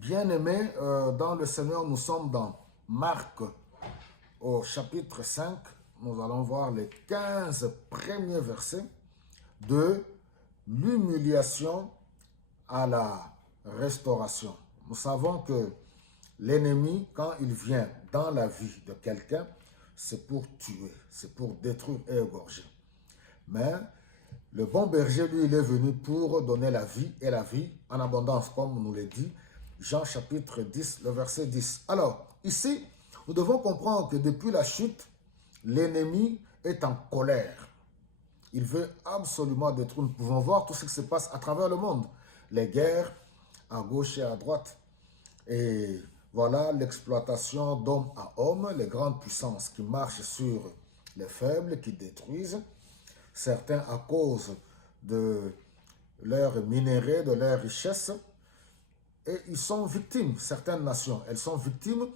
Bien-aimés, dans le Seigneur, nous sommes dans Marc au chapitre 5. Nous allons voir les 15 premiers versets de l'humiliation à la restauration. Nous savons que l'ennemi, quand il vient dans la vie de quelqu'un, c'est pour tuer, c'est pour détruire et égorger. Mais le bon berger, lui, il est venu pour donner la vie et la vie en abondance, comme nous le dit Jean chapitre 10, le verset 10. Alors, ici, nous devons comprendre que depuis la chute, l'ennemi est en colère. Il veut absolument détruire. Nous pouvons voir tout ce qui se passe à travers le monde. Les guerres à gauche et à droite. Et voilà l'exploitation d'homme à homme, les grandes puissances qui marchent sur les faibles, qui détruisent. Certains à cause de leurs minéraux, de leurs richesses. Et ils sont victimes, certaines nations, elles sont victimes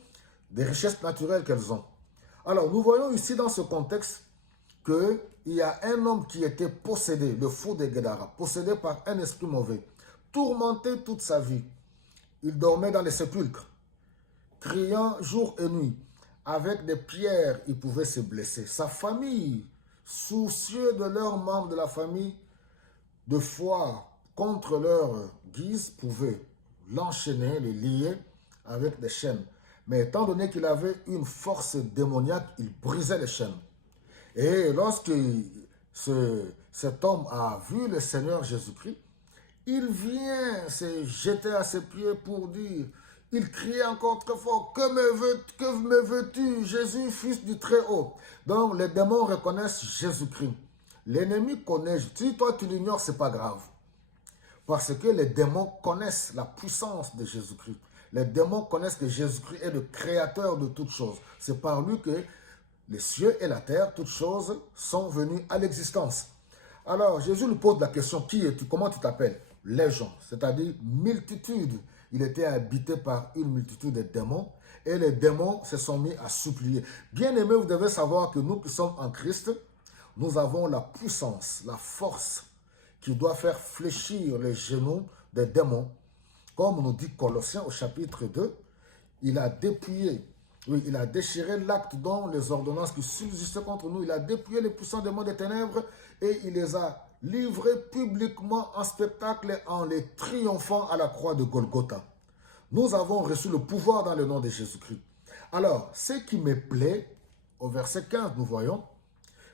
des richesses naturelles qu'elles ont. Alors, nous voyons ici dans ce contexte qu'il y a un homme qui était possédé, le fou de Guédara, possédé par un esprit mauvais, tourmenté toute sa vie. Il dormait dans les sépulcres, criant jour et nuit. Avec des pierres, il pouvait se blesser. Sa famille, soucieux de leurs membres de la famille, de foi contre leur guise, pouvait l'enchaîner, le lier avec des chaînes. Mais étant donné qu'il avait une force démoniaque, il brisait les chaînes. Et lorsque cet homme a vu le Seigneur Jésus-Christ, il vient se jeter à ses pieds pour dire, il criait encore très fort, que me veux-tu, Jésus, fils du Très-Haut? Donc les démons reconnaissent Jésus-Christ. L'ennemi connaît, si toi tu l'ignores, ce n'est pas grave. Parce que les démons connaissent la puissance de Jésus-Christ. Les démons connaissent que Jésus-Christ est le créateur de toutes choses. C'est par lui que les cieux et la terre, toutes choses, sont venues à l'existence. Alors, Jésus lui pose la question, qui es-tu? Comment tu t'appelles? Légion, c'est-à-dire multitude. Il était habité par une multitude de démons et les démons se sont mis à supplier. Bien aimé, vous devez savoir que nous qui sommes en Christ, nous avons la puissance, la force qui doit faire fléchir les genoux des démons. Comme nous dit Colossiens au chapitre 2, il a dépouillé, oui, il a déchiré l'acte dont les ordonnances qui subsistaient contre nous, il a dépouillé les puissants démons des ténèbres et il les a livrés publiquement en spectacle en les triomphant à la croix de Golgotha. Nous avons reçu le pouvoir dans le nom de Jésus-Christ. Alors, ce qui me plaît, au verset 15, nous voyons,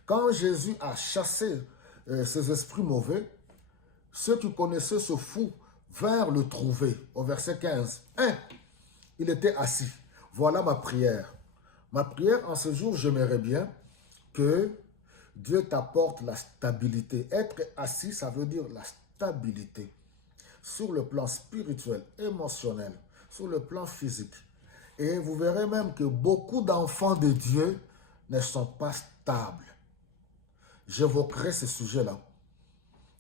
quand Jésus a chassé ces esprits mauvais, ceux qui connaissaient ce fou vinrent le trouver. Au verset 15. 1. Il était assis. Voilà ma prière. Ma prière en ce jour, j'aimerais bien que Dieu t'apporte la stabilité. Être assis, ça veut dire la stabilité. Sur le plan spirituel, émotionnel, sur le plan physique. Et vous verrez même que beaucoup d'enfants de Dieu ne sont pas stables. J'évoquerai ce sujet-là.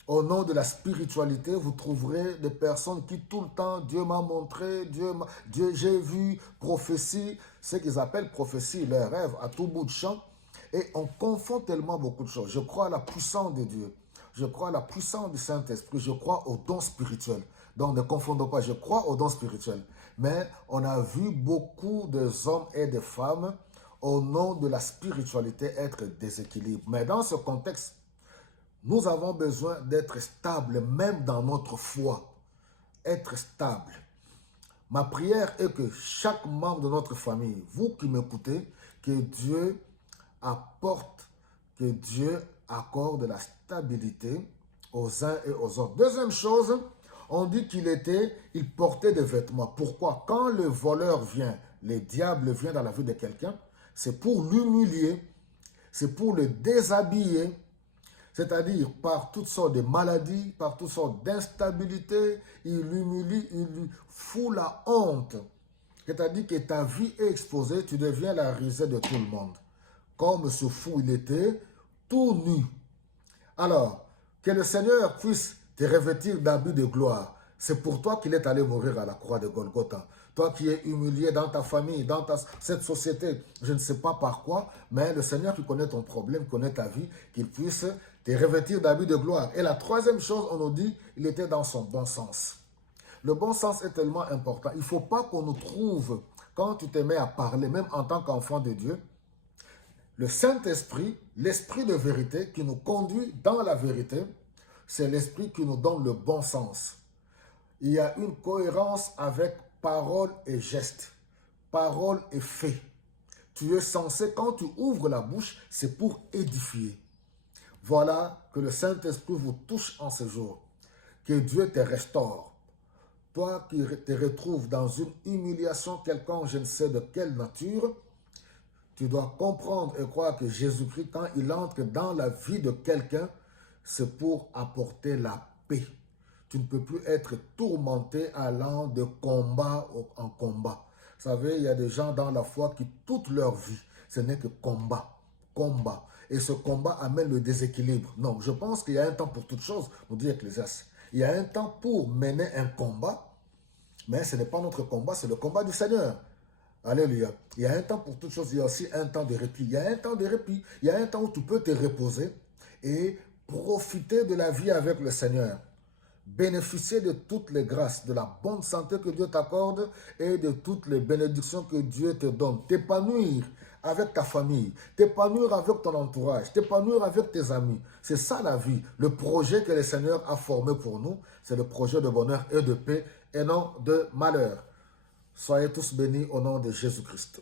Au nom de la spiritualité, vous trouverez des personnes qui tout le temps, Dieu m'a montré, Dieu j'ai vu, prophétie, ce qu'ils appellent prophétie, leurs rêves à tout bout de champ. Et on confond tellement beaucoup de choses. Je crois à la puissance de Dieu. Je crois à la puissance du Saint-Esprit. Je crois aux dons spirituels. Donc ne confondons pas, je crois aux dons spirituels. Mais on a vu beaucoup d'hommes et de femmes au nom de la spiritualité être déséquilibrés. Mais dans ce contexte, nous avons besoin d'être stables, même dans notre foi. Être stable. Ma prière est que chaque membre de notre famille, vous qui m'écoutez, que Dieu apporte, que Dieu accorde la stabilité aux uns et aux autres. Deuxième chose, on dit il portait des vêtements. Pourquoi? Quand le voleur vient, le diable vient dans la vie de quelqu'un, c'est pour l'humilier, c'est pour le déshabiller, c'est-à-dire par toutes sortes de maladies, par toutes sortes d'instabilités, il l'humilie, il lui fout la honte. C'est-à-dire que ta vie est exposée, tu deviens la risée de tout le monde. Comme ce fou il était, tout nu. Alors, que le Seigneur puisse te revêtir d'habits de gloire. C'est pour toi qu'il est allé mourir à la croix de Golgotha. Toi qui es humilié dans ta famille, dans cette société, je ne sais pas par quoi, mais le Seigneur qui connaît ton problème, connaît ta vie, qu'il puisse te revêtir d'habits de gloire. Et la troisième chose, on nous dit, il était dans son bon sens. Le bon sens est tellement important. Il ne faut pas qu'on nous trouve, quand tu te mets à parler, même en tant qu'enfant de Dieu, le Saint-Esprit, l'Esprit de vérité qui nous conduit dans la vérité, c'est l'Esprit qui nous donne le bon sens. Il y a une cohérence avec parole et geste, parole et fait. Tu es censé, quand tu ouvres la bouche, c'est pour édifier. Voilà, que le Saint-Esprit vous touche en ce jour. Que Dieu te restaure. Toi qui te retrouves dans une humiliation quelconque, je ne sais de quelle nature, tu dois comprendre et croire que Jésus-Christ, quand il entre dans la vie de quelqu'un, c'est pour apporter la paix. Tu ne peux plus être tourmenté allant de combat en combat. Vous savez, il y a des gens dans la foi qui, toute leur vie, ce n'est que combat, combat. Et ce combat amène le déséquilibre. Non, je pense qu'il y a un temps pour toute chose, nous dit Ecclésiaste. Il y a un temps pour mener un combat, mais ce n'est pas notre combat, c'est le combat du Seigneur. Alléluia. Il y a un temps pour toute chose, il y a aussi un temps de répit. Il y a un temps de répit. Il y a un temps où tu peux te reposer et profiter de la vie avec le Seigneur. Bénéficier de toutes les grâces, de la bonne santé que Dieu t'accorde et de toutes les bénédictions que Dieu te donne. T'épanouir avec ta famille, t'épanouir avec ton entourage, t'épanouir avec tes amis. C'est ça la vie. Le projet que le Seigneur a formé pour nous, c'est le projet de bonheur et de paix et non de malheur. Soyez tous bénis au nom de Jésus-Christ.